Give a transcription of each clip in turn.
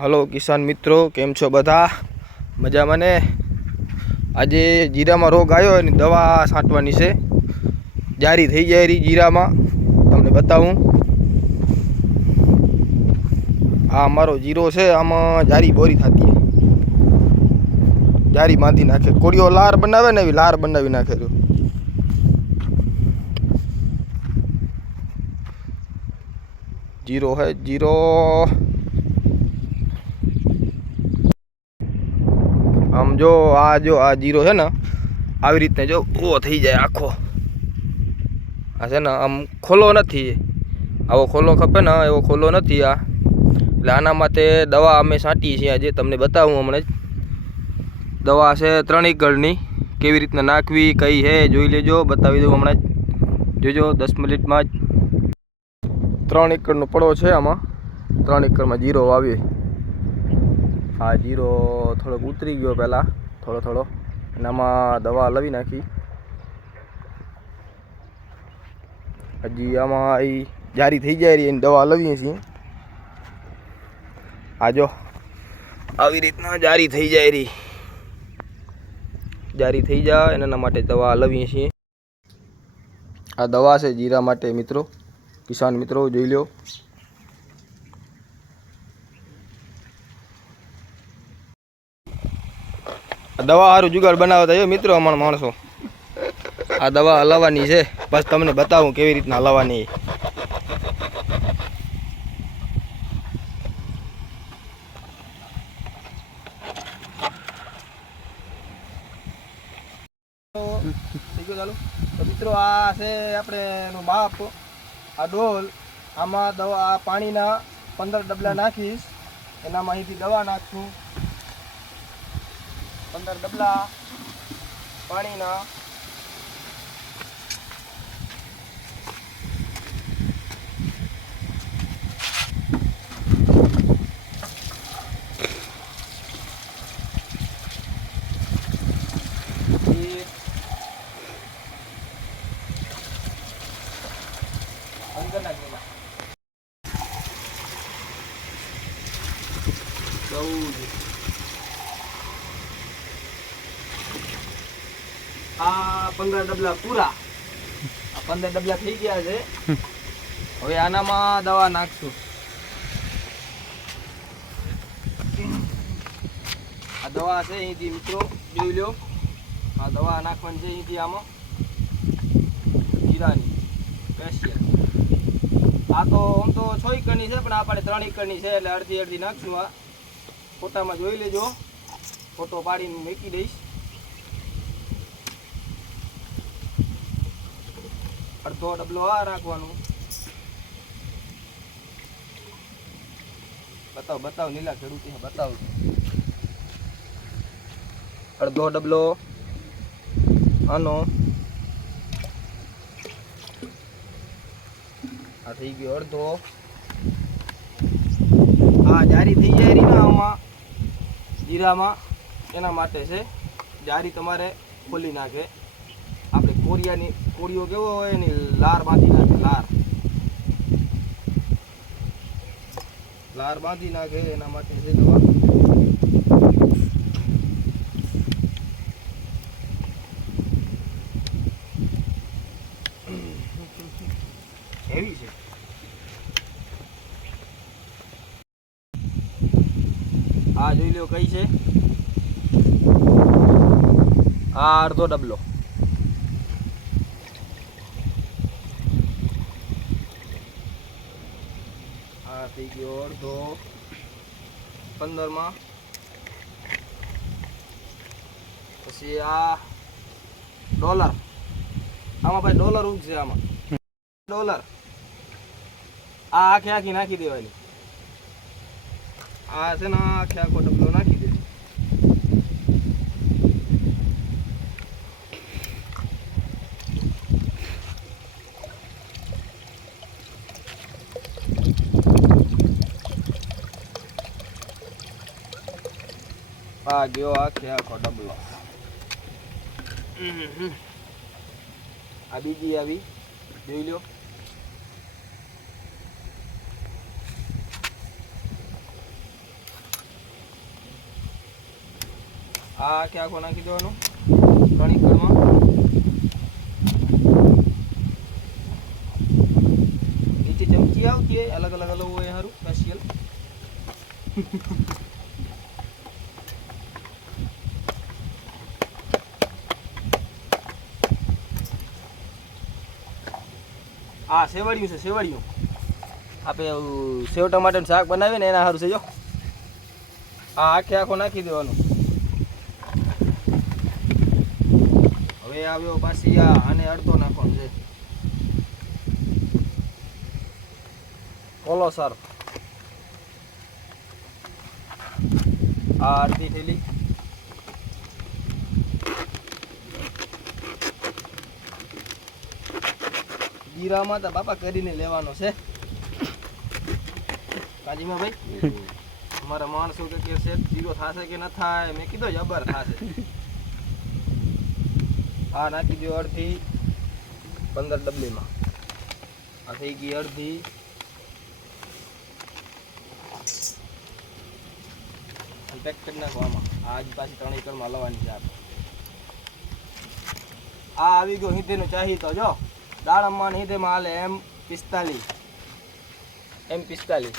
Hello કિસાન મિત્રો, કેમ છો બધા? મજામાં ને? આજે જીરામાં રોગ આવ્યો એની દવા છાંટવાની છે. જારી થઈ જાય રહી જીરામાં. તમને બતાવું. આ અમારો જીરો છે, આમાં જારી બોરી થતી જારી બાંધી નાખે. કોળીઓ લાર બનાવે ને એવી લાર બનાવી નાખે જો જીરો હે, જીરો. આમ જો આ જો આ જીરો છે ને, આવી રીતે જો ઓ થઈ જાય આખો. આ છે ને આમ ખોલો નથી. આવો ખોલો ખપે ને, એવો ખોલો નથી આ. એટલે આના માટે દવા અમે છાંટીએ છીએ આજે, તમને બતાવું હમણાં જ. દવા છે ત્રણ ગળની કેવી રીતના નાખવી, કઈ છે, જોઈ લેજો, બતાવી દઉં હમણાં જ. જોજો, દસ મિનિટમાં જ. ત્રણ એકરનો પડો છે આમાં. ત્રણ એકરમાં જીરો વાવીએ. આ જીરો થોડોક ઉતરી ગયો પહેલાં, થોડો થોડો. એનામાં દવા લવી નાખી. હજી આમાં એ જારી થઈ જાય રહી, એની દવા લવીએ છીએ. આ જો, આવી રીતના જારી થઈ જાય રહી. જારી થઈ જાય એના માટે દવા લવીએ છીએ. આ દવા છે જીરા માટે, મિત્રો. કિસાન મિત્રો, જોઈ લો દવા સારું જુગાડ બનાવતા જો મિત્રો અમારા માણસો. આ દવા હલાવવાની છે. બસ તમને બતાવું કેવી રીતના હલાવવાની. ચાલુ તો મિત્રો આ છે આપણે એનું માપ. આ ડોલ. આમાં દવા પાણીના પંદર ડબલા નાખીશ. એનામાં અહીંથી દવા નાખશું. પંદર ડબલા પાણીના આ પંદર ડબલા પૂરા. આ પંદર ડબલા થઈ ગયા છે. હવે આનામાં દવા નાખશું. આ દવા છે અહીંથી મિત્રો, જોઈ લો. આ દવા નાખવાની છે અહીંથી આમાં. જીરાની, સ્પેશિયલ. આ તો આમ તો છ એકરની છે, પણ આપણે ત્રણ એકરની છે, એટલે અડધી અડધી નાખશું આ. ફોટામાં જોઈ લેજો. ફોટો પાડીને મૂકી દઈશ. અડધો ડબલો આ રાખવાનું. બતાવ બતાવ, નીલા ખેડૂતી બતાવ. અડધો ડબલો આનો. આ થઈ ગયો અડધો. આ જારી થઈ જાય રીના આમાં, જીરામાં. એના માટે છે, જારી તમારે ખોલી નાખે. કોરિયાની કોરિયો કેવો હોય એની લાર બાંધી નાખે લાર. લાર બાંધી નાખે એના માટે છે દવા હેવી છે. આ જોઈ લો કઈ છે? આ અડધો ડબલો આ થઈ ગયો પંદરમાં પછી આ ડોલર. આમાં ભાઈ ડોલર ઉગશે આમાં. ડોલર. આ આખે આખી નાખી દેવાની. આ છે ને આખે આખો ડબલો નાખી દે આ ગયો આખે આખો ડબલો આ બીજી આવી. જોઈ લો આ આખે આખો નાખી દેવાનું. ઘણી કરમાં નીચે ચમચી આવતી અલગ અલગ અલગ હોય સારું સ્પેશિયલ આ સેવડિયું છે, સેવડિયું. આપણે સેવ ટમાટરનું શાક બનાવીએ ને એના સારું છે જો આ આખે આખો નાખી દેવાનું. હવે આવ્યો પાછી આ આને અડધો નાખવાનો છે. ઓલો સર. આ અડધી થેલી. જીરામાં તો બાપા કરીને લેવાનો છે. કાજીમાં ભાઈ અમારા માણસો કે કે છે? જીરો થશે કે ન થાય? મેં કીધો જબર થાશે. આ નાખી દો અડધી પંદર ડબલીમાં આ થઈ ગઈ અડધી. પેક કરી નાખો આમાં. આ પાછી ત્રણ એકરમાં લવાની છે આ આવી ગયો હિંદેનું ચાહી તો જો. દાડમમાં ને હિંદેમાં હાલે એમ પિસ્તાલીસ એમ પિસ્તાલીસ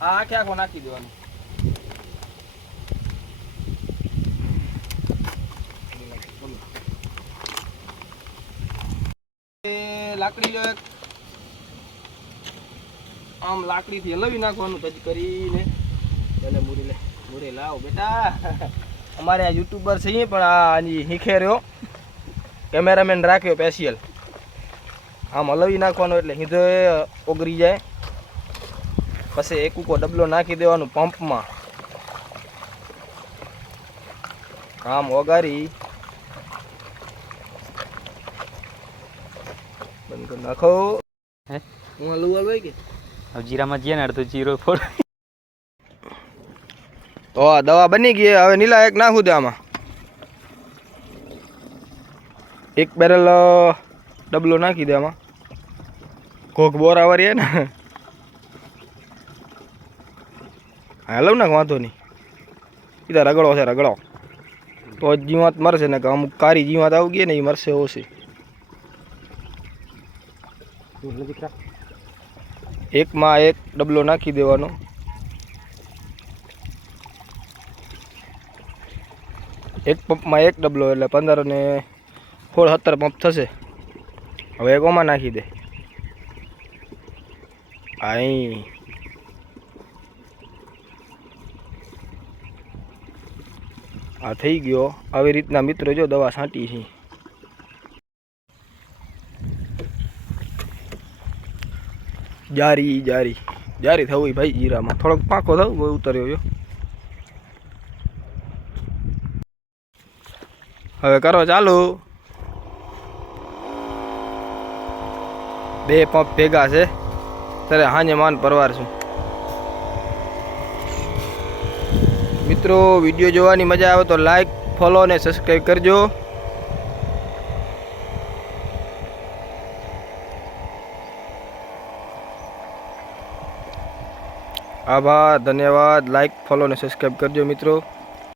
આ આખે આખો નાખી દેવાનું એ લાકડી લો એક આમ લાકડીથી હલાવી નાખવાનું તજ કરીને એને મૂરી લે, મૂરી લાવ બેટા. અમારે આ યુટ્યુબર છે પણ આ શીખે રહ્યો. કેમેરામેન રાખ્યો સ્પેશિયલ આમ હલાવી નાખવાનો એટલે સીધો ઓગરી જાય. પછી એક ઉકો ડબલો નાખી દેવાનું પંપમાં. આમ ઓગારી. બંધ કરી નાખો. હે? હું હલવું હલવાઈ કે? હવે જીરામાં જઈએ ને અડધો જીરો ફોડ. તો આ દવા બની ગઈ હવે નીલા એક નાખું દે આમાં. એક બેરલ ડબલો નાખી દે આમાં. કોક બોરા હે ને. હા લઉં નાખ વાંધો નહીં. કીધા રગડો છે રગડો. તો જીવાત મરશે ને કે અમુક કારી જીવાત આવી ગઈ ને એ મરશે ઓછી. એકમાં એક ડબલો નાખી દેવાનો. એક પંપમાં એક ડબલો, એટલે પંદર અને સોળ સત્તર પંપ થશે. હવે એક ઓમાં નાખી દે. અહીં આ થઈ ગયો. આવી રીતના મિત્રો જો દવા છાંટી છે. જારી જારી. જારી થવું ભાઈ જીરામાં થોડોક પાકો થવું ઉતર્યો જો હવે કરો ચાલુ. બે પંપ ભેગા છે. ત્યારે હાંજે માન પરવાર છું. મિત્રો, વીડિયો જોવાની મજા આવે તો લાઈક ફોલો અને સબસ્ક્રાઈબ કરજો. આભાર ધન્યવાદ. લાઈક ફોલો અને સબસ્ક્રાઈબ કરજો મિત્રો.